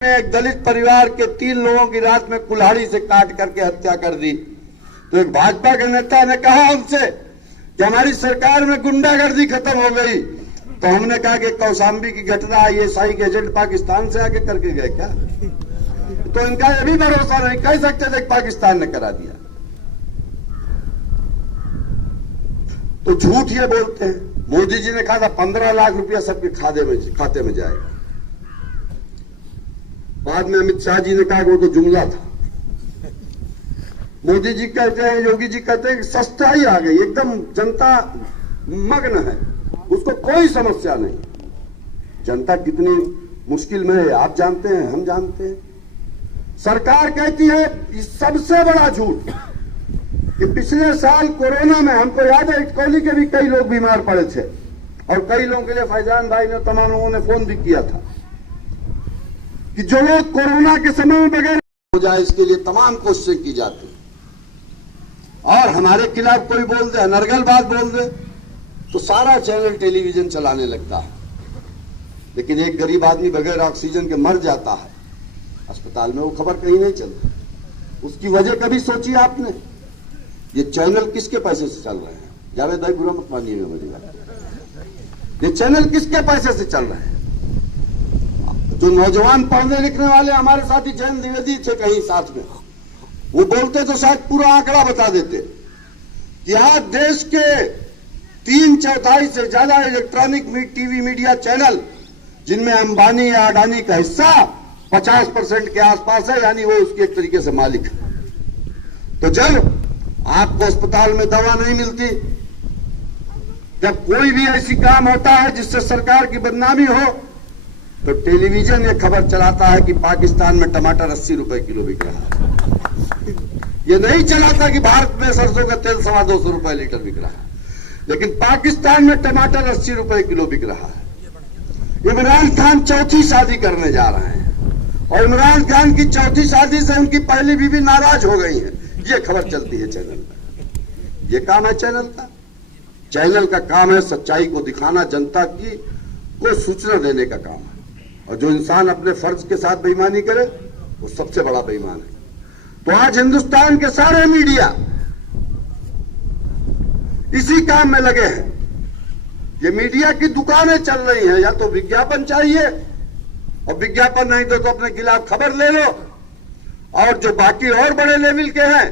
एक दलित परिवार के 3 लोगों की रात में कुल्हाड़ी से काट करके हत्या कर दी। तो एक भाजपा के नेता ने कहा हमसे कि हमारी सरकार में गुंडागर्दी खत्म हो गई। तो हमने कहा कि कौशाम्बी की घटना आईएसआई के एजेंट पाकिस्तान से आके करके गए क्या? तो इनका ये भी भरोसा नहीं, कह सकते थे पाकिस्तान ने करा दिया। तो झूठ ये बोलते हैं। मोदी जी ने कहा था 15 लाख रुपया सबके खाते में जाएगा। बाद में अमित शाह जी ने कहा वो तो जुमला था। मोदी जी कहते हैं, योगी जी कहते हैं कि सस्ताई आ गई, एकदम जनता मग्न है, उसको कोई समस्या नहीं। जनता कितनी मुश्किल में है आप जानते हैं, हम जानते हैं। सरकार कहती है सबसे बड़ा झूठ कि पिछले साल कोरोना में हमको याद है इटकोली के भी कई लोग बीमार पड़े थे और कई लोगों के लिए फैजान भाई ने तमाम लोगों ने फोन भी किया था कि जो लोग कोरोना के समय में बगैर हो जाए इसके लिए तमाम कोशिशें की जाती। और हमारे खिलाफ कोई बोल दे, अनर्गल बात बोल दे तो सारा चैनल टेलीविजन चलाने लगता है। लेकिन एक गरीब आदमी बगैर ऑक्सीजन के मर जाता है अस्पताल में, वो खबर कहीं नहीं चलती। उसकी वजह कभी सोची आपने? ये चैनल किसके पैसे से चल रहे हैं? जावेद भाई बुरा मत मानिएगा मेरी बात। ये चैनल किसके पैसे से चल रहे हैं? जो नौजवान पढ़ने लिखने वाले हमारे साथी जैन द्विवेदी थे कहीं साथ में, वो बोलते तो शायद पूरा आंकड़ा बता देते कि आज देश के 3/4 से ज्यादा इलेक्ट्रॉनिक टीवी मीडिया चैनल जिनमें अंबानी या अडानी का हिस्सा 50% के आसपास है, यानी वो उसके एक तरीके से मालिक है। तो जब आपको अस्पताल में दवा नहीं मिलती, जब कोई भी ऐसी काम होता है जिससे सरकार की बदनामी हो, तो टेलीविजन ये खबर चलाता है कि पाकिस्तान में टमाटर 80 रुपए किलो बिक रहा है। ये नहीं चलाता कि भारत में सरसों का तेल 250 रुपए लीटर बिक रहा है, लेकिन पाकिस्तान में टमाटर 80 रुपए किलो बिक रहा है। इमरान खान चौथी शादी करने जा रहे हैं और इमरान खान की चौथी शादी से उनकी पहली बीवी नाराज हो गई है। ये खबर चलती है चैनल में। ये काम है चैनल का। चैनल का काम है सच्चाई को दिखाना, जनता की को सूचना देने का काम है। और जो इंसान अपने फर्ज के साथ बेईमानी करे वो सबसे बड़ा बेईमान है। तो आज हिंदुस्तान के सारे मीडिया इसी काम में लगे हैं। ये मीडिया की दुकानें चल रही हैं, या तो विज्ञापन चाहिए और विज्ञापन नहीं तो अपने खिलाफ खबर ले लो, और जो बाकी और बड़े लेवल के हैं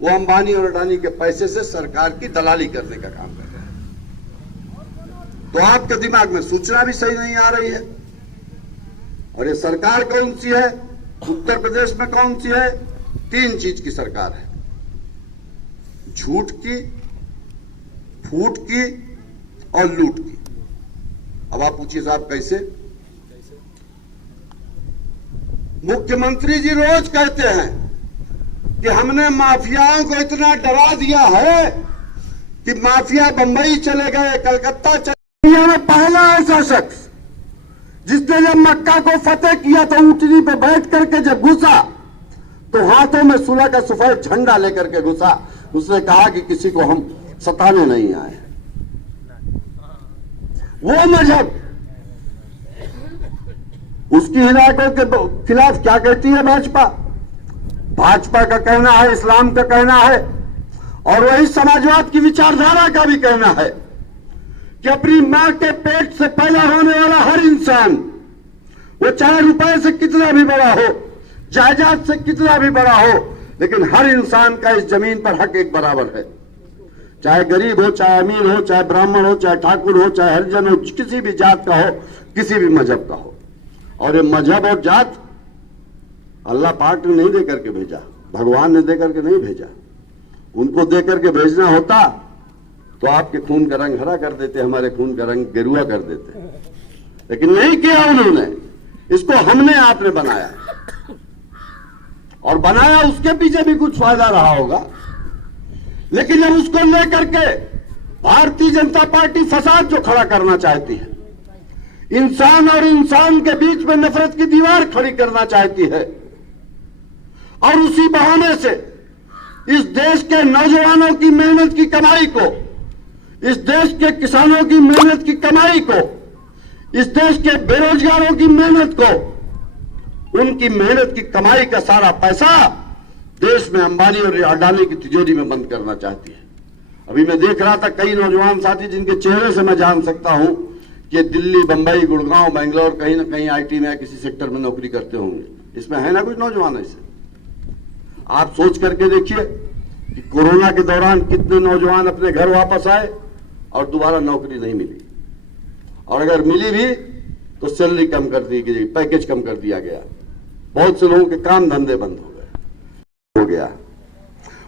वो अंबानी और अडानी के पैसे से सरकार की दलाली करने का काम कर रहे हैं। तो आपके दिमाग में सूचना भी सही नहीं आ रही है। और ये सरकार कौन सी है? उत्तर प्रदेश में कौन सी है? 3 चीज की सरकार है, झूठ की, फूट की और लूट की। अब आप पूछिए साहब कैसे? मुख्यमंत्री जी रोज कहते हैं कि हमने माफियाओं को इतना डरा दिया है कि माफिया बंबई चले गए, कलकत्ता चले। दुनिया में पहला ऐसा शख्स जिसने जब मक्का को फतेह किया तो ऊंटनी पे बैठ करके जब घुसा तो हाथों में सुलह का सफेद झंडा लेकर के घुसा। उसने कहा कि किसी को हम सताने नहीं आए। वो मजहब उसकी हिदायतों के खिलाफ क्या कहती है भाजपा? भाजपा का कहना है, इस्लाम का कहना है और वही समाजवाद की विचारधारा का भी कहना है कि अपनी मां के पेट से पैदा होने वाला हर इंसान, वो चाहे रुपए से कितना भी बड़ा हो, जायदाद से कितना भी बड़ा हो, लेकिन हर इंसान का इस जमीन पर हक एक बराबर है। चाहे गरीब हो, चाहे अमीर हो, चाहे ब्राह्मण हो, चाहे ठाकुर हो, चाहे हरिजन हो, किसी भी जात का हो, किसी भी मजहब का हो। और ये मजहब और जात अल्लाह पाक ने नहीं दे करके भेजा, भगवान ने दे करके नहीं भेजा। उनको दे करके भेजना होता तो आपके खून का रंग हरा कर देते, हमारे खून का रंग गेरुआ कर देते, लेकिन नहीं किया उन्होंने। इसको हमने आपने बनाया, और बनाया उसके पीछे भी कुछ फायदा रहा होगा। लेकिन जब उसको लेकर के भारतीय जनता पार्टी फसाद जो खड़ा करना चाहती है, इंसान और इंसान के बीच में नफरत की दीवार खड़ी करना चाहती है, और उसी बहाने से इस देश के नौजवानों की मेहनत की कमाई को, इस देश के किसानों की मेहनत की कमाई को, इस देश के बेरोजगारों की मेहनत को उनकी मेहनत की कमाई का सारा पैसा देश में अंबानी और अडानी की तिजोरी में बंद करना चाहती है। अभी मैं देख रहा था कई नौजवान साथी जिनके चेहरे से मैं जान सकता हूं कि दिल्ली, बंबई, गुड़गांव, बेंगलोर कहीं ना कहीं आईटी में या किसी सेक्टर में नौकरी करते होंगे। इसमें है ना कुछ नौजवान ऐसे? आप सोच करके देखिए कि कोरोना के दौरान कितने नौजवान अपने घर वापस आए और दोबारा नौकरी नहीं मिली, और अगर मिली भी तो सैलरी कम कर दी गई, पैकेज कम कर दिया गया, बहुत से लोगों के काम धंधे बंद हो गया।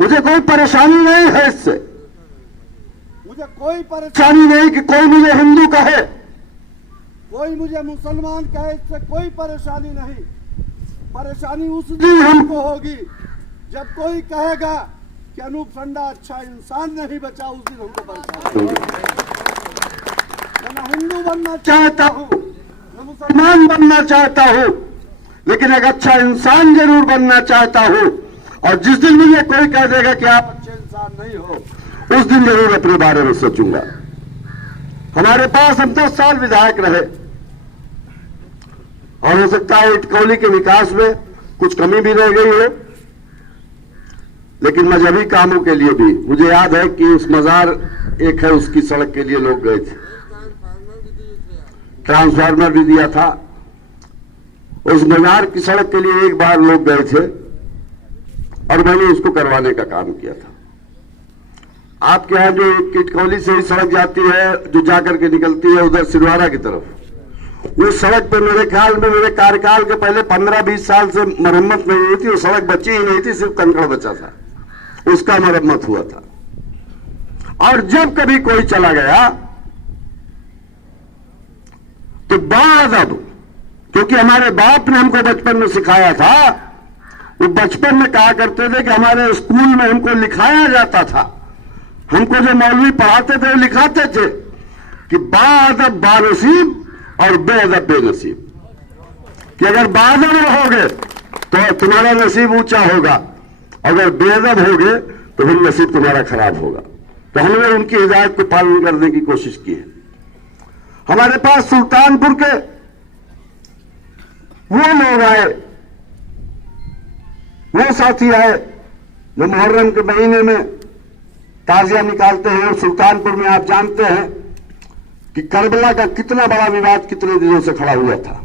मुझे कोई परेशानी नहीं है इससे, मुझे कोई परेशानी नहीं कि कोई मुझे हिंदू कहे, कोई मुझे मुसलमान कहे, इससे कोई परेशानी नहीं। परेशानी उस दिन हमको होगी जब कोई कहेगा कि अनूप संडा अच्छा इंसान नहीं बचा, उस दिन हमको परेशानी होगी। मैं हिंदू बनना चाहता हूं, मैं मुसलमान बनना चाहता हूं, लेकिन एक अच्छा इंसान जरूर बनना चाहता हूं। और जिस दिन मुझे कोई कह देगा कि आप अच्छे इंसान नहीं हो, उस दिन जरूर अपने बारे में सोचूंगा। हमारे पास हम 10 साल विधायक रहे, और हो सकता है इटखोली के विकास में कुछ कमी भी रह गई हो, लेकिन मजहबी कामों के लिए भी मुझे याद है कि उस मजार एक है, उसकी सड़क के लिए लोग गए थे, ट्रांसफार्मर भी दिया था। उस मजार की सड़क के लिए एक बार लोग गए थे और मैंने उसको करवाने का काम किया था। आपके यहां जो इटखोली से ही सड़क जाती है, जो जाकर के निकलती है उधर सिलवाड़ा की तरफ, उस सड़क पे मेरे ख्याल में मेरे कार्यकाल के पहले 15-20 साल से मरम्मत नहीं हुई थी। वो सड़क बची ही नहीं थी, सिर्फ कंकड़ बचा था, उसका मरम्मत हुआ था। और जब कभी कोई चला गया तो बादब, क्योंकि हमारे बाप ने हमको बचपन में सिखाया था, वो बचपन में कहा करते थे कि हमारे स्कूल में हमको लिखाया जाता था, हमको जो मौलवी पढ़ाते थे वो लिखाते थे कि बादब बानसीब और बेअदब बेनसीब, कि अगर बादब रहोगे तो तुम्हारा नसीब ऊंचा होगा, अगर बेअदब होगे तो फिर नसीब तुम्हारा खराब होगा। तो हमने उनकी हिदायत को पालन करने की कोशिश की है। हमारे पास सुल्तानपुर के वो लोग आए, वो साथी आए जो मुहर्रम के महीने में ताजिया निकालते हैं। और सुल्तानपुर में आप जानते हैं कि करबला का कितना बड़ा विवाद कितने दिनों से खड़ा हुआ था।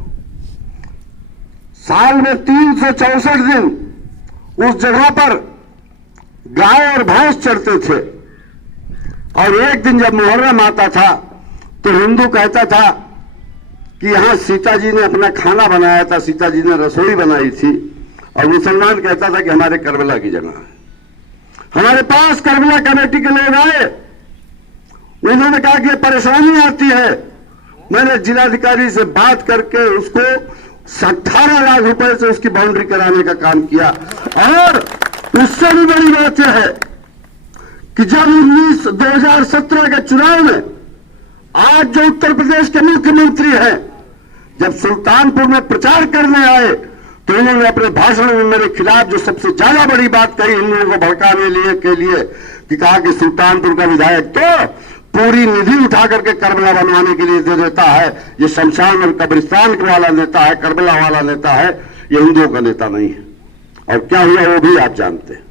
साल में 364 दिन उस जगह पर गाय और भैंस चढ़ते थे, और एक दिन जब मुहर्रम आता था तो हिंदू कहता था कि यहां सीता जी ने अपना खाना बनाया था, सीता जी ने रसोई बनाई थी, और मुसलमान कहता था कि हमारे करबला की जगह है। हमारे पास करबला कमेटी के लोग आए, उन्होंने कहा कि परेशानी आती है। मैंने जिलाधिकारी से बात करके उसको 18 लाख रुपए से उसकी बाउंड्री कराने का काम किया। और उससे भी बड़ी बात यह है कि जब 2017 के चुनाव में आज जो उत्तर प्रदेश के मुख्यमंत्री हैं, जब सुल्तानपुर में प्रचार करने आए तो उन्होंने अपने भाषण में मेरे खिलाफ जो सबसे ज्यादा बड़ी बात कही हिंदुओं को भड़काने के लिए कि कहा कि सुल्तानपुर का विधायक तो पूरी निधि उठा करके करबला बनवाने के लिए दे देता है, ये शमशान और कब्रिस्तान वाला नेता है, करबला वाला नेता है, ये हिंदुओं का नेता नहीं है। और क्या हुआ वो भी आप जानते हैं।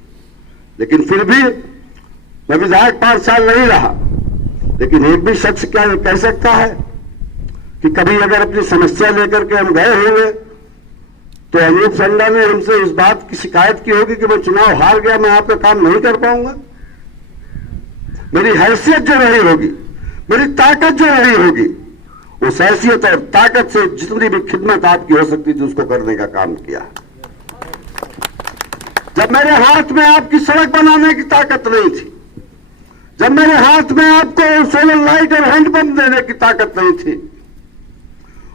लेकिन फिर भी मैं विधायक 5 साल नहीं रहा, लेकिन एक भी शख्स क्या कह सकता है कि कभी अगर अपनी समस्या लेकर के हम गए होंगे तो अनूप संडा ने हमसे इस बात की शिकायत की होगी कि मैं चुनाव हार गया, मैं आपका काम नहीं कर पाऊंगा। मेरी हैसियत जो रही होगी, मेरी ताकत जो रही होगी, उस हैसियत और ताकत से जितनी भी खिदमत आपकी हो सकती थी उसको करने का काम किया। जब मेरे हाथ में आपकी सड़क बनाने की ताकत नहीं थी, जब मेरे हाथ में आपको सोलर लाइट और हैंडपंप देने की ताकत नहीं थी,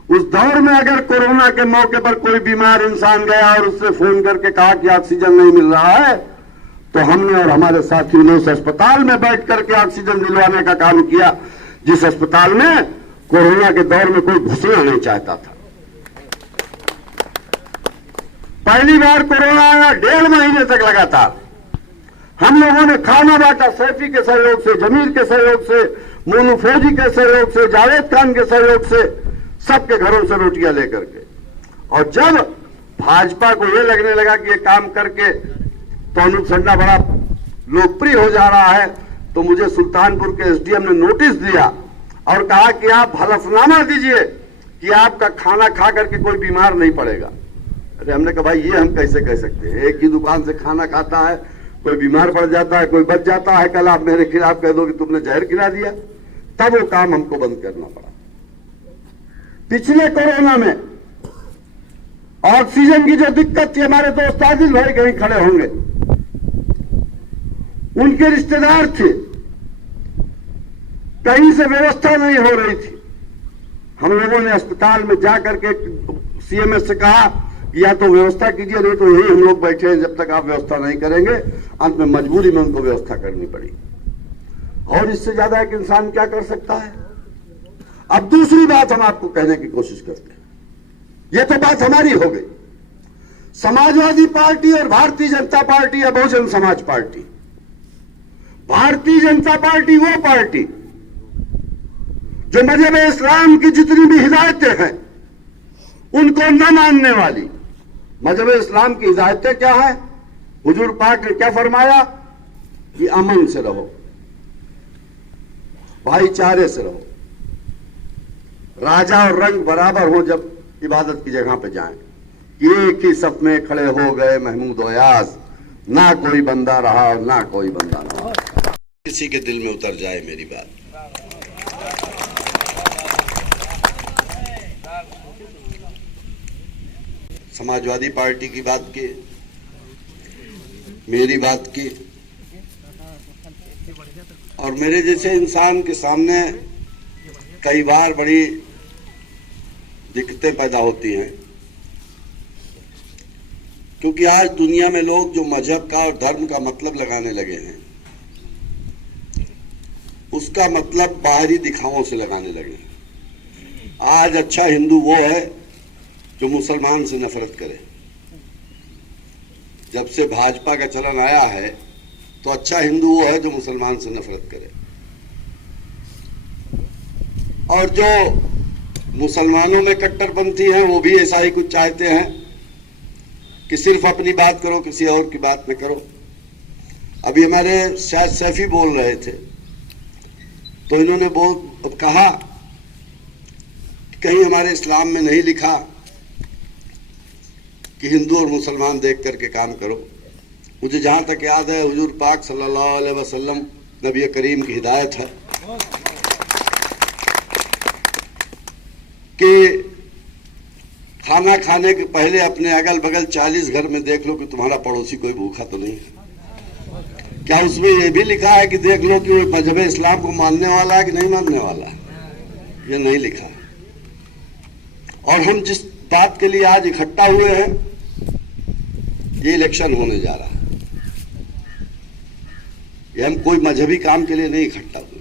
उस दौर में अगर कोरोना के मौके पर कोई बीमार इंसान गया और उससे फोन करके कहा कि ऑक्सीजन नहीं मिल रहा है, तो हमने और हमारे साथियों ने उस अस्पताल में बैठ करके ऑक्सीजन दिलवाने का काम किया, जिस अस्पताल में कोरोना के दौर में कोई घुसना नहीं चाहता था। पहली बार कोरोना आया, 1.5 महीने तक लगातार हम लोगों ने खाना बांटा, सैफी के सहयोग से, जमीर के सहयोग से, मोनू फौजी के सहयोग से, जावेद खान के सहयोग से, सबके घरों से रोटियां लेकर के। और जब भाजपा को ये लगने लगा कि ये काम करके तो अनूप संडा बड़ा लोकप्रिय हो जा रहा है, तो मुझे सुल्तानपुर के एसडीएम ने नोटिस दिया और कहा कि आप हलफनामा दीजिए कि आपका खाना खा करके कोई बीमार नहीं पड़ेगा। अरे हमने कहा भाई ये हम कैसे कह सकते हैं, एक ही दुकान से खाना खाता है, कोई बीमार पड़ जाता है, कोई बच जाता है, कल आप मेरे खिलाफ कह दो कि तुमने जहर खिला दिया। तब वो काम हमको बंद करना पड़ा। पिछले कोरोना में ऑक्सीजन की जो दिक्कत थी, हमारे दोस्त आदिल भाई कहीं खड़े होंगे, उनके रिश्तेदार थे, कहीं से व्यवस्था नहीं हो रही थी। हम लोगों ने अस्पताल में जाकर के सीएमएस से कहा कि या तो व्यवस्था कीजिए, नहीं तो यही हम लोग बैठे हैं जब तक आप व्यवस्था नहीं करेंगे। अंत में मजबूरी में उनको व्यवस्था करनी पड़ी। और इससे ज्यादा एक इंसान क्या कर सकता है। अब दूसरी बात हम आपको कहने की कोशिश करते हैं, यह तो बात हमारी हो गई। समाजवादी पार्टी और भारतीय जनता पार्टी या बहुजन समाज पार्टी। भारतीय जनता पार्टी वो पार्टी जो मजहब इस्लाम की जितनी भी हिदायतें हैं उनको न मानने वाली। मजहब इस्लाम की हिदायतें क्या है? हुजूर पाक ने क्या फरमाया कि अमन से रहो, भाईचारे से रहो, राजा और रंग बराबर हो जब इबादत की जगह पे जाएं। एक ही सफ में खड़े हो गए महमूद ओयास, ना कोई बंदा रहा और ना कोई बंदा रहा। किसी के दिल में उतर जाए मेरी बात। समाजवादी पार्टी की बात की, मेरी बात की, और मेरे जैसे इंसान के सामने कई बार बड़ी दिक्कतें पैदा होती हैं, क्योंकि आज दुनिया में लोग जो मजहब का और धर्म का मतलब लगाने लगे हैं, उसका मतलब बाहरी दिखावों से लगाने लगे हैं। आज अच्छा हिंदू वो है जो मुसलमान से नफरत करे। जब से भाजपा का चलन आया है तो अच्छा हिंदू वो है जो मुसलमान से नफरत करे, और जो मुसलमानों में कट्टरपंथी हैं वो भी ऐसा ही कुछ चाहते हैं कि सिर्फ अपनी बात करो, किसी और की बात न करो। अभी हमारे शायद सैफी बोल रहे थे, तो इन्होंने कहा कहीं हमारे इस्लाम में नहीं लिखा कि हिंदू और मुसलमान देख करके काम करो। मुझे जहां तक याद है हुजूर पाक सल्लल्लाहु अलैहि वसल्लम नबी करीम की हिदायत है कि खाना खाने के पहले अपने अगल बगल 40 घर में देख लो कि तुम्हारा पड़ोसी कोई भूखा तो नहीं है। क्या उसमें यह भी लिखा है कि देख लो कि वो मजहब इस्लाम को मानने वाला है कि नहीं मानने वाला? ये नहीं लिखा। और हम जिस बात के लिए आज इकट्ठा हुए हैं, ये इलेक्शन होने जा रहा है। ये हम कोई मजहबी काम के लिए नहीं इकट्ठा हुए।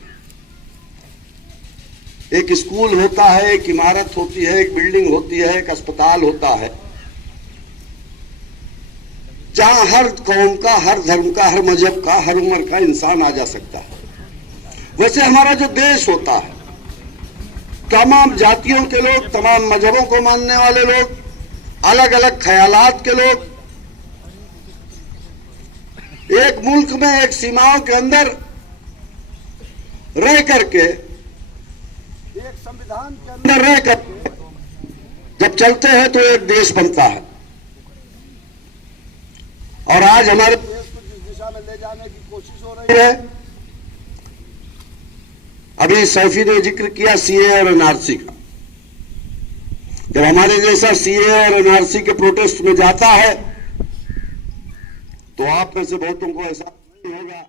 एक स्कूल होता है, एक इमारत होती है, एक बिल्डिंग होती है, एक अस्पताल होता है, जहां हर कौम का, हर धर्म का, हर मजहब का, हर उम्र का इंसान आ जा सकता है। वैसे हमारा जो देश होता है, तमाम जातियों के लोग, तमाम मजहबों को मानने वाले लोग, अलग अलग ख्यालात के लोग एक मुल्क में एक सीमाओं के अंदर रह करके, एक संविधान के अंदर रहकर जब चलते हैं तो एक देश बनता है। और आज हमारे देश को जिस दिशा में ले जाने की कोशिश हो रही है, अभी सैफी ने जिक्र किया सीए और एनआरसी का। जब हमारे जैसा सीए और एनआरसी के प्रोटेस्ट में जाता है तो आप में से बहुतों को ऐसा नहीं होगा